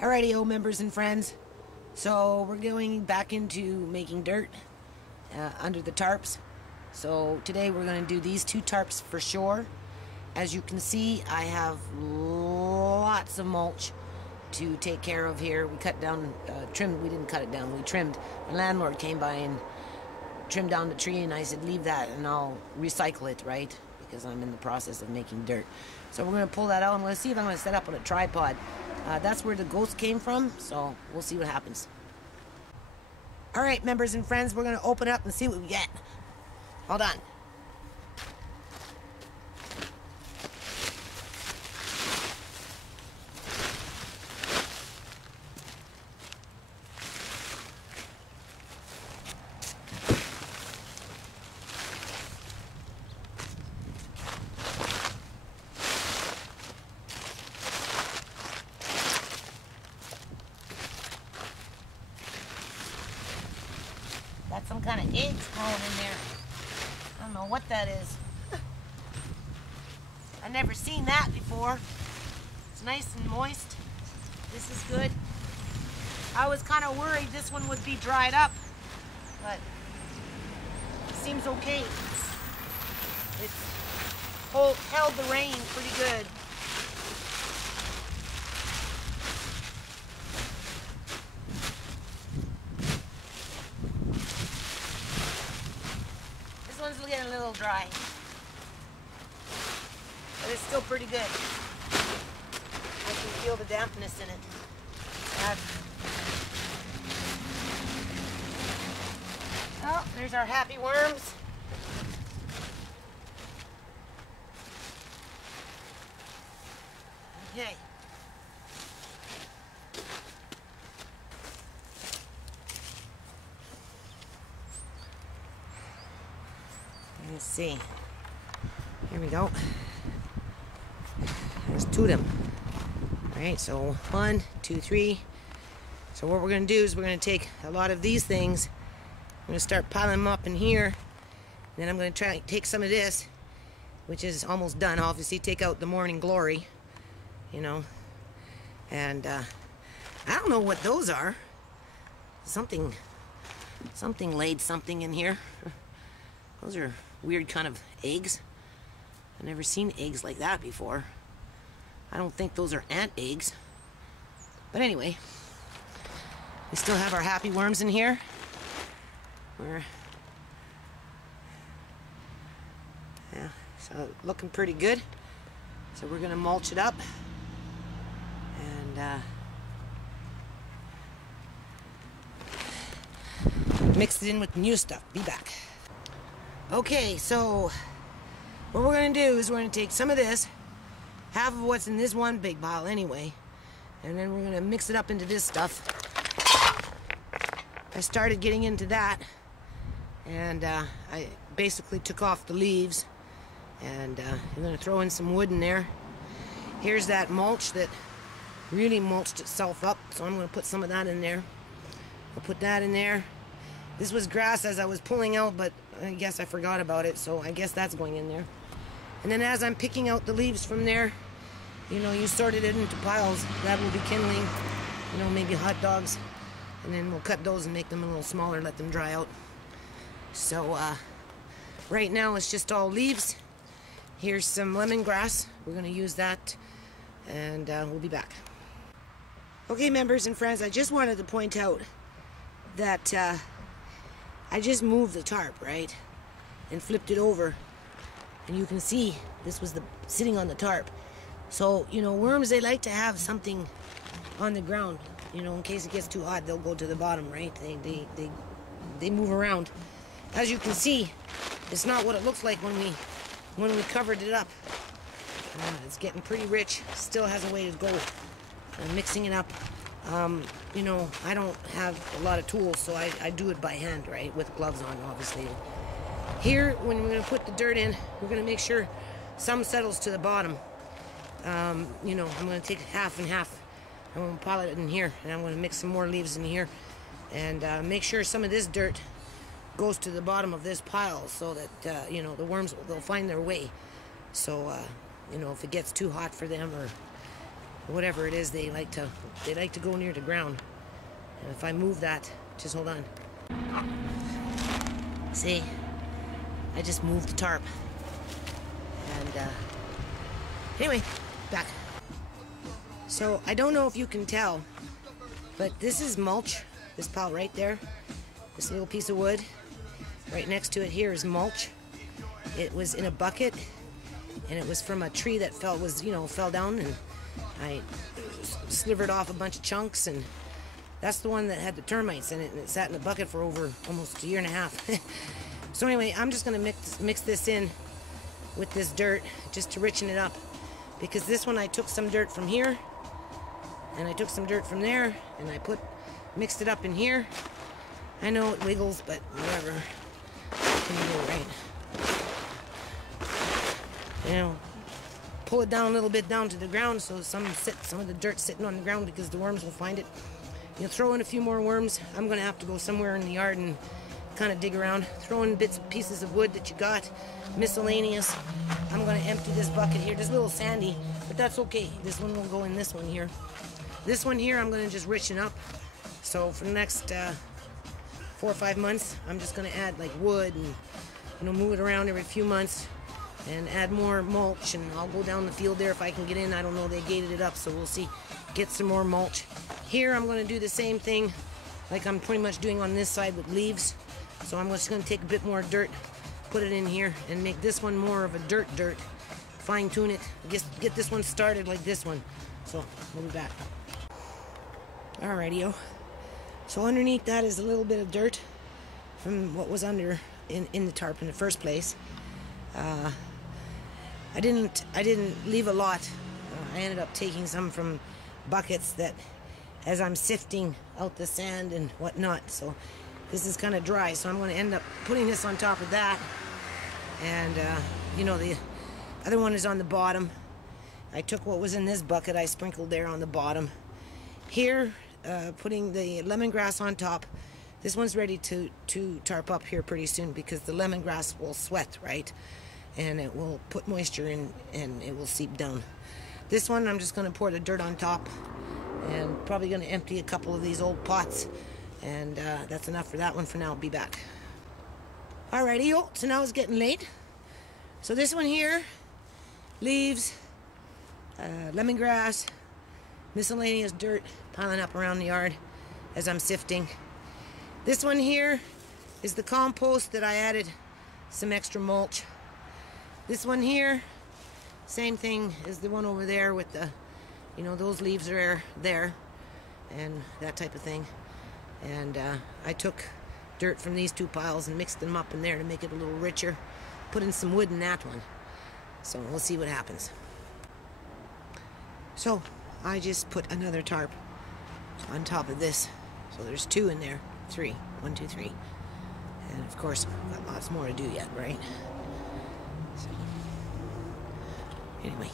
Alrighty, members and friends. So we're going back into making dirt under the tarps. So today we're going to do these two tarps for sure. As you can see, I have lots of mulch to take care of here. We cut down, trimmed. We didn't cut it down. We trimmed. My landlord came by and trimmed down the tree, and I said, leave that and I'll recycle it, right? Because I'm in the process of making dirt. So we're going to pull that out. I'm going to see if I'm going to set up on a tripod. That's where the ghost came from, so we'll see what happens. Alright, members and friends, we're going to open up and see what we get. Hold on. Got some kind of eggs growing in there. I don't know what that is. I've never seen that before. It's nice and moist. This is good. I was kind of worried this one would be dried up, but it seems okay. It's held the rain pretty good. This one's getting a little dry, but it's still pretty good. I can feel the dampness in it. Oh, there's our happy worms. Okay. Let's see. Here we go. There's two of them. Alright, so 1, 2, 3. So what we're going to do is we're going to take a lot of these things. I'm going to start piling them up in here. And then I'm going to try and take some of this, which is almost done. Obviously, take out the morning glory. You know. And I don't know what those are. Something laid something in here. Those are weird kind of eggs. I've never seen eggs like that before. I don't think those are ant eggs. But anyway, we still have our happy worms in here. So looking pretty good. So we're gonna mulch it up and mix it in with the new stuff. Be back. Okay, so what we're going to do is we're going to take some of this, half of what's in this one big pile anyway, and then we're going to mix it up into this stuff. I started getting into that, and I basically took off the leaves, and I'm going to throw in some wood in there. Here's that mulch that really mulched itself up, so I'm going to put some of that in there. I'll put that in there. This was grass as I was pulling out, but I guess I forgot about it, so I guess that's going in there. And then as I'm picking out the leaves from there, you know, you sorted it into piles. That will be kindling, you know, maybe hot dogs. And then we'll cut those and make them a little smaller, let them dry out. So, right now it's just all leaves. Here's some lemongrass. We're going to use that, and we'll be back. Okay, members and friends, I just wanted to point out that I just moved the tarp, right, and flipped it over, and you can see this was sitting on the tarp. So, you know, worms, they like to have something on the ground, you know, in case it gets too hot. They'll go to the bottom, right? They move around. As you can see, it's not what it looks like when we covered it up. It's getting pretty rich. Still has a way to go. I'm mixing it up. You know, I don't have a lot of tools, so I do it by hand, right, with gloves on, obviously. Here, when we're going to put the dirt in, we're going to make sure some settles to the bottom. You know, I'm going to take half and half. I'm going to pile it in here, and I'm going to mix some more leaves in here, and make sure some of this dirt goes to the bottom of this pile, so that, you know, the worms, they'll find their way. So, you know, if it gets too hot for them, or whatever it is, they like to go near the ground. And if I move that, just hold on. See, I just moved the tarp. And anyway, back. So I don't know if you can tell, but this is mulch. This pile right there, this little piece of wood. Right next to it here is mulch. It was in a bucket, and it was from a tree that fell down, and I slivered off a bunch of chunks, and that's the one that had the termites in it, and it sat in the bucket for over almost a year and a half. So anyway, I'm just gonna mix this in with this dirt just to richen it up, because this one I took some dirt from here, and I took some dirt from there, and I mixed it up in here. I know it wiggles, but whatever. What can you do, right? You know, pull it down a little bit down to the ground, so some of the dirt sitting on the ground, because the worms will find it. You'll throw in a few more worms. I'm gonna have to go somewhere in the yard and kind of dig around. Throw in bits and pieces of wood that you got, miscellaneous. I'm gonna empty this bucket here. This little sandy, but that's okay. This one will go in this one here. This one here, I'm gonna just richen up. So for the next 4 or 5 months, I'm just gonna add like wood and move it around every few months and add more mulch, and I'll go down the field there if I can get in. I don't know, they gated it up, so we'll see. Get some more mulch. Here I'm gonna do the same thing like I'm pretty much doing on this side with leaves. So I'm just gonna take a bit more dirt, put it in here, and make this one more of a dirt, fine tune it, get this one started like this one. So we'll be back. Alrighty-o. So underneath that is a little bit of dirt from what was under in the tarp in the first place. I didn't leave a lot. I ended up taking some from buckets that, as I'm sifting out the sand and whatnot. So this is kind of dry, so I'm going to end up putting this on top of that. And the other one is on the bottom. I took what was in this bucket, I sprinkled there on the bottom. Here, putting the lemongrass on top. This one's ready to tarp up here pretty soon, because the lemongrass will sweat, right? And it will put moisture in, and it will seep down. This one, I'm just going to pour the dirt on top, and probably going to empty a couple of these old pots, and that's enough for that one for now. I'll be back. Alrighty, so now it's getting late. So this one here, leaves, lemongrass, miscellaneous dirt piling up around the yard as I'm sifting. This one here is the compost that I added some extra mulch. This one here, same thing as the one over there with the, those leaves are there and that type of thing. And I took dirt from these two piles and mixed them up in there to make it a little richer. Put in some wood in that one. So we'll see what happens. So I just put another tarp on top of this. So there's 2 in there. 3. 1, 2, 3. And of course, got lots more to do yet, right? So, anyway.